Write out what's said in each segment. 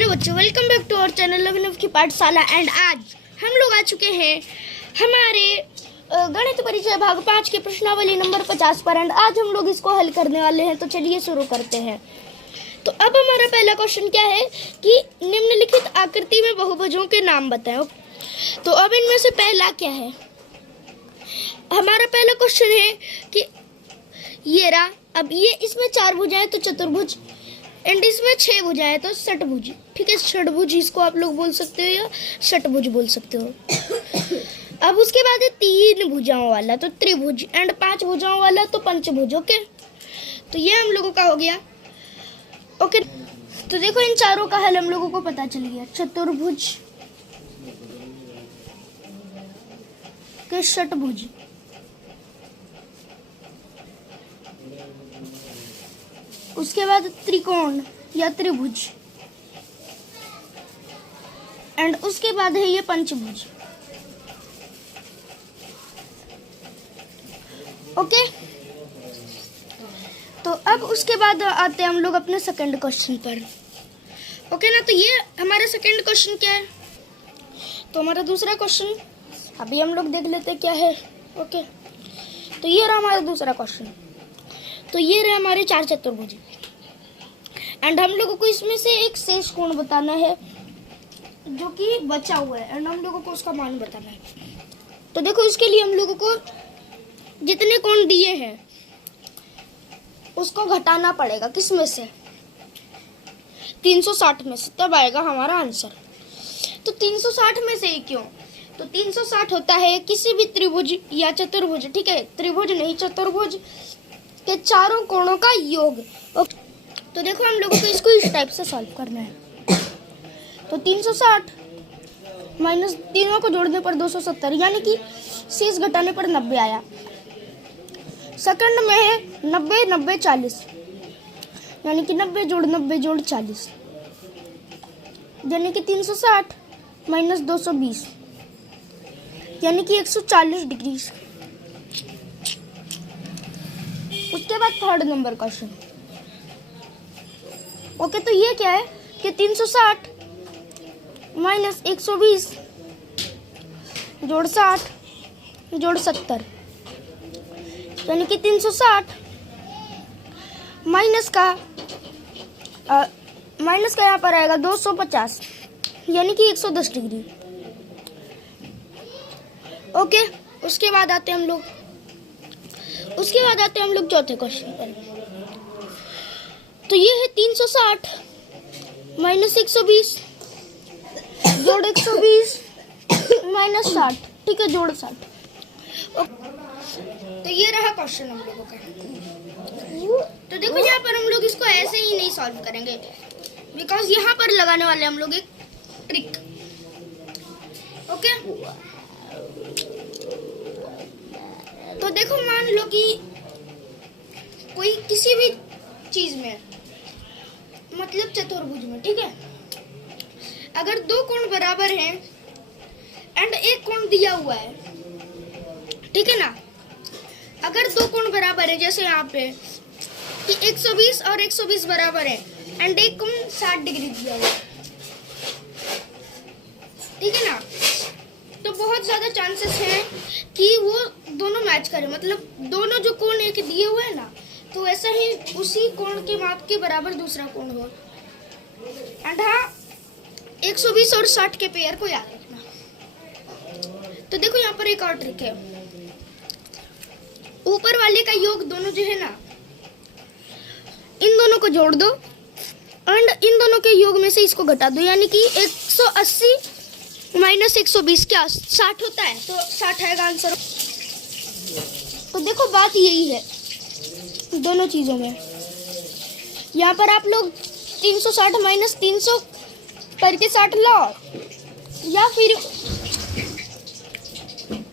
Hello बच्चों, welcome back to our channel Abhinav की पाठशाला। एंड आज हम लोग आ चुके हैं हमारे गणित परिचय भाग 5 के प्रश्नावली नंबर 50 पर। एंड आज हम लोग इसको हल करने वाले हैं, तो चलिए शुरू करते हैं। तो अब हमारा पहला क्वेश्चन क्या है कि निम्नलिखित आकृति में बहुभुजों के नाम बताओ। तो अब इनमें से पहला क्या है, हमारा पहला क्वेश्चन है कि ये रहा। अब ये इसमें 4 भुजाएं तो चतुर्भुज, एंड इसमें 6 भुजाएं तो षटभुज। ठीक है, षटभुज इसको आप लोग बोल सकते हो या षटभुज बोल सकते हो। अब उसके बाद है 3 भुजाओं वाला तो त्रिभुज, एंड 5 भुजाओं वाला तो पंचभुज। ओके, तो ये हम लोगों का हो गया। ओके, तो देखो इन चारों का हल हम लोगों को पता चल गया। चतुर्भुज के षटभुज, उसके बाद त्रिकोण या त्रिभुज, एंड उसके बाद है ये पंचभुज। ओके, तो अब उसके बाद आते हैं हम लोग अपने सेकंड क्वेश्चन पर। ओके ना, तो ये हमारा सेकंड क्वेश्चन क्या है। तो हमारा दूसरा क्वेश्चन अभी हम लोग देख लेते क्या है। ओके, तो ये रहा हमारा दूसरा क्वेश्चन। तो ये रहे हमारे 4 चतुर्भुज, एंड हम लोगों को इसमें से एक शेष कोण बताना है जो कि बचा हुआ है, एंड हम लोगों को उसका मान बताना है। तो देखो इसके लिए हम लोगों को जितने कोण दिए हैं उसको घटाना पड़ेगा। किस में से? 360 में से, तब आएगा हमारा आंसर। तो 360 में से ही क्यों? तो 360 होता है किसी भी त्रिभुज या चतुर्भुज, ठीक है, त्रिभुज नहीं चतुर्भुज के चारों कोणों का योग। तो देखो हम लोगों को इसको इस टाइप से सॉल्व करना है। तो 360 माइनस तीनों को जोड़ने पर 270, यानी कि शेष घटाने पर 90 आया। सेकंड में है 90 90 40, यानी कि 90 जोड़ 90 जोड़ 40, यानी कि 360 माइनस 220, यानी कि 140 डिग्री। उसके बाद थर्ड नंबर क्वेश्चन। ओके, तो ये क्या है कि 360 माइनस 120 जोड़ 60 जोड़ 70, यानी कि 360 माइनस का यहाँ पर आएगा 250, यानी कि 110 डिग्री। ओके, उसके बाद आते हैं हम लोग चौथे क्वेश्चन पर। तो ये है 360 माइनस 120 जोड़ 120 माइनस 60, ठीक है, जोड़ 60। तो ये रहा क्वेश्चन हम लोगों का। तो देखो यहाँ पर हम लोग इसको ऐसे ही नहीं सॉल्व करेंगे, बिकॉज यहाँ पर लगाने वाले हम लोग एक ट्रिक। ओके, तो देखो मान लो कि कोई किसी भी चीज में, मतलब चतुर्भुज में, ठीक है, अगर 2 कोण बराबर हैं एंड एक कोण दिया हुआ है, ठीक है ना, अगर 2 कोण बराबर है, जैसे यहाँ पे कि 120 और 120 बराबर है, एंड एक कोण 60 डिग्री दिया हुआ है, ठीक है ना, तो बहुत ज्यादा चांसेस हैं कि वो दोनों मैच करें, मतलब दोनों जो कोण एक दिए हुए हैं ना, तो ऐसा ही उसी कोण के माप के बराबर दूसरा कोण हो। एंड हाँ, 120 और 60 के पेयर को याद रखना। तो देखो यहाँ पर एक और ट्रिक है। ऊपर वाले का योग दोनों जो है ना, इन दोनों को जोड़ दो, एंड इन दोनों के योग में से इसको घटा दो, यानी कि 180 माइनस 120 क्या 60 होता है, तो 60 आएगा आंसर। तो देखो बात यही है दोनों चीजों में। यहाँ पर आप लोग 360 माइनस 300 करके 60 लाओ, या फिर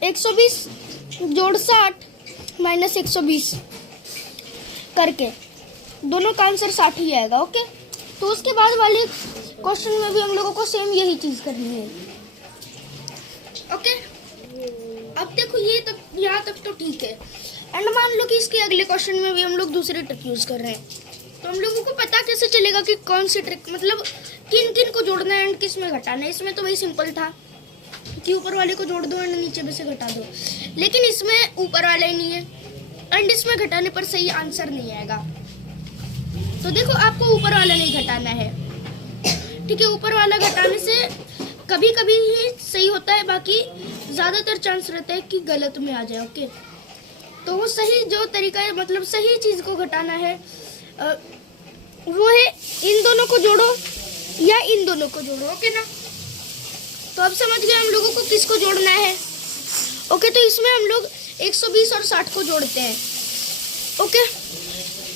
120 जोड़ 60 माइनस 120 करके, दोनों का आंसर 60 ही आएगा। ओके, तो उसके बाद वाले क्वेश्चन में भी हम लोगों को सेम यही चीज करनी है। ओके, अब देखो ये तक यहाँ तक तो ठीक है, एंड मान लो कि इसके अगले क्वेश्चन में भी हम लोग दूसरी ट्रिक यूज कर रहे हैं। तो हम लोगों को पता कैसे चलेगा कि कौन सी ट्रिक, मतलब किन किन को जोड़ना है एंड किस में घटाना है। इसमें तो वही सिंपल था कि ऊपर वाले को जोड़ दो एंड नीचे में से घटा दो, लेकिन इसमें ऊपर वाला ही नहीं है एंड इसमें घटाने पर सही आंसर नहीं आएगा। तो देखो आपको ऊपर वाला नहीं घटाना है, ठीक है। ऊपर वाला घटाने से कभी कभी ही सही होता है, बाकी ज़्यादातर चांस रहता है कि गलत में आ जाए। ओके, तो वो सही जो तरीका है, मतलब सही चीज़ को घटाना है वो है इन दोनों को जोड़ो या इन दोनों को जोड़ो। ओके ना, तो अब समझ गए हम लोगों को किसको जोड़ना है। ओके, तो इसमें हम लोग 120 और 60 को जोड़ते हैं। ओके,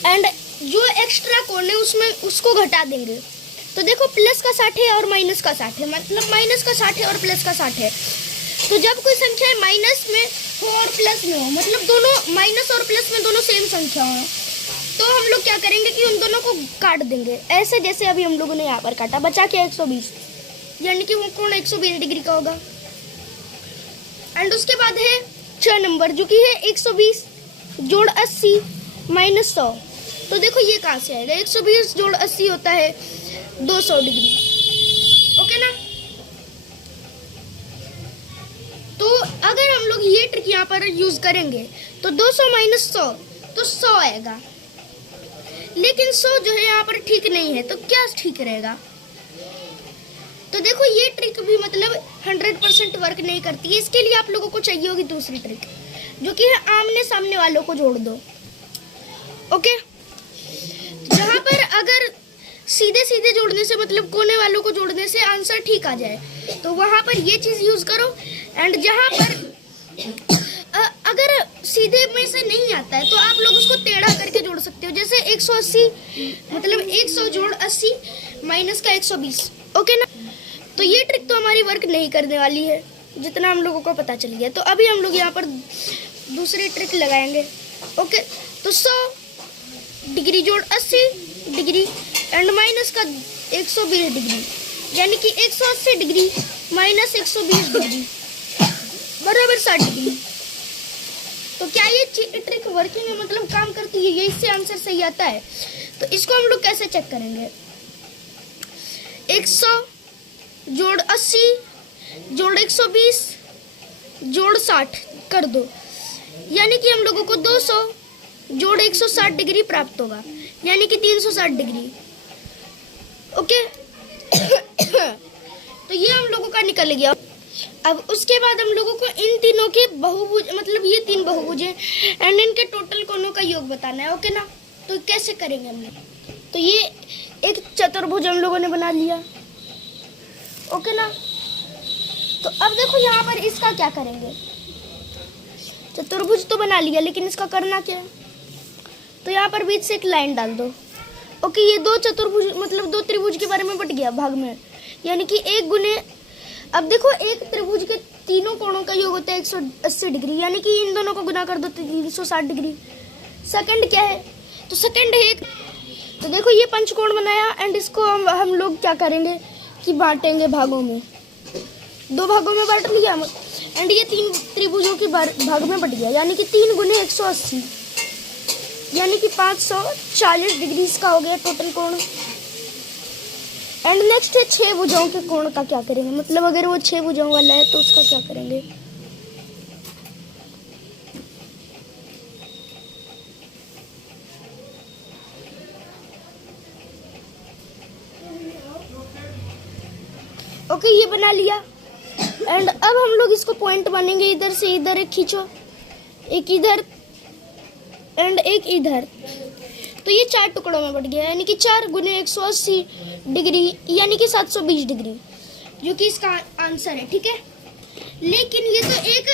एंड जो एक्स्ट्रा कोण है उसमें उसको घटा देंगे। तो देखो प्लस का 60 है और माइनस का 60 है, मतलब माइनस का 60 है और प्लस का 60 है। तो जब कोई संख्या माइनस में हो और प्लस में हो, मतलब दोनों माइनस और प्लस में दोनों सेम संख्या हो, तो हम लोग क्या करेंगे कि उन दोनों को काट देंगे, ऐसे जैसे अभी हम लोगों ने यहाँ पर काटा। बचा क्या 120, यानी कि वो कोण 120 डिग्री का होगा। एंड उसके बाद है 6 नंबर जो कि है 120 जोड़ 80 माइनस 100। तो देखो ये कहाँ से आएगा, 120 जोड़ 80 होता है 200 डिग्री। ओके ना, तो अगर हम लोग ये ट्रिक यहाँ पर यूज करेंगे तो 200 माइनस 100 तो 100 आएगा, लेकिन 100 जो है यहाँ पर ठीक नहीं है, तो क्या ठीक रहेगा। तो देखो ये ट्रिक भी मतलब 100% वर्क नहीं करती है। इसके लिए आप लोगों को चाहिए होगी दूसरी ट्रिक, जो कि है आमने सामने वालों को जोड़ दो। ओके, जहाँ पर अगर सीधे सीधे जोड़ने से, मतलब कोने वालों को जोड़ने से आंसर ठीक आ जाए, तो वहाँ पर ये चीज़ यूज़ करो। एंड जहाँ पर अगर सीधे में से नहीं आता है तो आप लोग उसको टेढ़ा करके जोड़ सकते हो, जैसे 180 मतलब 100 जोड़ 80 माइनस का 120। ओके ना, तो ये ट्रिक तो हमारी वर्क नहीं करने वाली है, जितना हम लोगों को पता चल गया। तो अभी हम लोग यहाँ पर दूसरी ट्रिक लगाएंगे। ओके, तो 100 डिग्री जोड़ 80 डिग्री एंड माइनस का 120 डिग्री, यानी कि 180 डिग्री माइनस 120 डिग्री बराबर 60 डिग्री। तो क्या ये ट्रिक वर्किंग है, मतलब काम करती है, ये इससे आंसर सही आता है। तो इसको हम लोग कैसे चेक करेंगे, 100 जोड़ 80 जोड़ 120 जोड़ 60 कर दो, यानी कि हम लोगों को 200 जोड़ 160 डिग्री प्राप्त होगा, यानी कि 360 डिग्री। ओके तो ये हम लोगों का निकल गया। अब उसके बाद हम लोगों को इन तीनों के बहुभुज, मतलब ये 3 बहुभुज हैं एंड इनके टोटल कोणों का योग बताना है। ओके ना, तो कैसे करेंगे हम लोग, तो ये एक चतुर्भुज हम लोगों ने बना लिया। ओके ना, तो अब देखो यहाँ पर इसका क्या करेंगे, चतुर्भुज तो बना लिया, लेकिन इसका करना क्या है, तो यहाँ पर बीच से एक लाइन डाल दो। ओके, ये 2 चतुर्भुज मतलब 2 त्रिभुज के बारे में बट गया भाग में, यानी कि 1 गुने, अब देखो एक त्रिभुज के तीनों कोणों का योग होता है 180 डिग्री, यानी कि इन दोनों को गुना कर दो तो 360 डिग्री। सेकंड क्या है, तो सेकंड है एक, तो देखो ये पंचकोण बनाया एंड इसको हम लोग क्या करेंगे कि बांटेंगे भागों में, 2 भागों में बांट लिया एंड ये 3 त्रिभुजों के भाग में बट गया, यानी कि 3 गुने 180, यानी कि 540 डिग्री का हो गया टोटल कोण। एंड नेक्स्ट है 6 भुजाओं के कोण का क्या करेंगे, मतलब अगर वो 6 भुजाओं वाला है तो उसका क्या करेंगे। ओके, ये बना लिया एंड अब हम लोग इसको पॉइंट बनेंगे, इधर से इधर एक खींचो, एक इधर एंड एक इधर, तो ये 4 टुकड़ों में बट गया, यानी कि 4 गुने 180 डिग्री, यानी कि 720 डिग्री, जो कि इसका आंसर है। ठीक है, लेकिन ये तो एक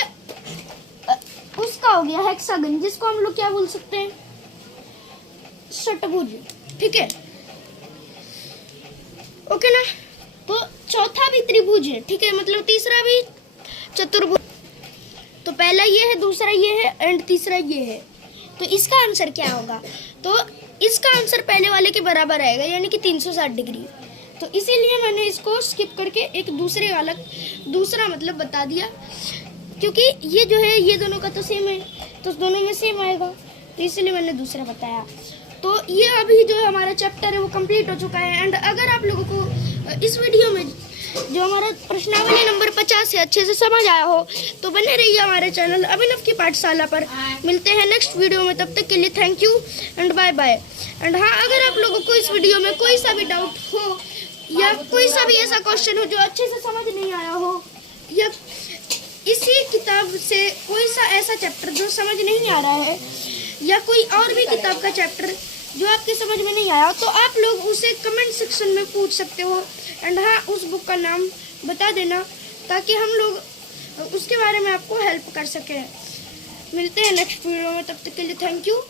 उसका हो गया हेक्सागन, जिसको हम लोग क्या बोल सकते हैं, षटभुज। ठीक है, ओके ना, तो चौथा भी त्रिभुज है। ठीक है, मतलब तीसरा भी चतुर्भुज, तो पहला ये है, दूसरा ये है एंड तीसरा ये है। तो इसका आंसर क्या होगा, तो इसका आंसर पहले वाले के बराबर आएगा, यानी कि 360 डिग्री। तो इसीलिए मैंने इसको स्किप करके एक दूसरा मतलब बता दिया, क्योंकि ये जो है ये दोनों का तो सेम है, तो दोनों में सेम आएगा, तो इसीलिए मैंने दूसरा बताया। तो ये अभी जो हमारा चैप्टर है वो कंप्लीट हो चुका है। एंड अगर आप लोगों को इस वीडियो में जो हमारा प्रश्नावली नंबर 50 है अच्छे से समझ आया हो तो बने रहिए हमारे चैनल अभिनव की पाठशाला पर। मिलते हैं नेक्स्ट वीडियो में, तब तक के लिए thank you and bye bye. And हाँ, अगर आप लोगों को इस वीडियो में कोई सा भी डाउट हो या कोई सा भी ऐसा क्वेश्चन हो जो अच्छे से समझ नहीं आया हो या इसी किताब से कोई सा ऐसा चैप्टर जो समझ नहीं आ रहा है या कोई और भी किताब का चैप्टर जो आपके समझ में नहीं आया तो आप लोग उसे कमेंट सेक्शन में पूछ सकते हो। एंड हाँ, उस बुक का नाम बता देना ताकि हम लोग उसके बारे में आपको हेल्प कर सकें। मिलते हैं नेक्स्ट वीडियो में, तब तक के लिए थैंक यू।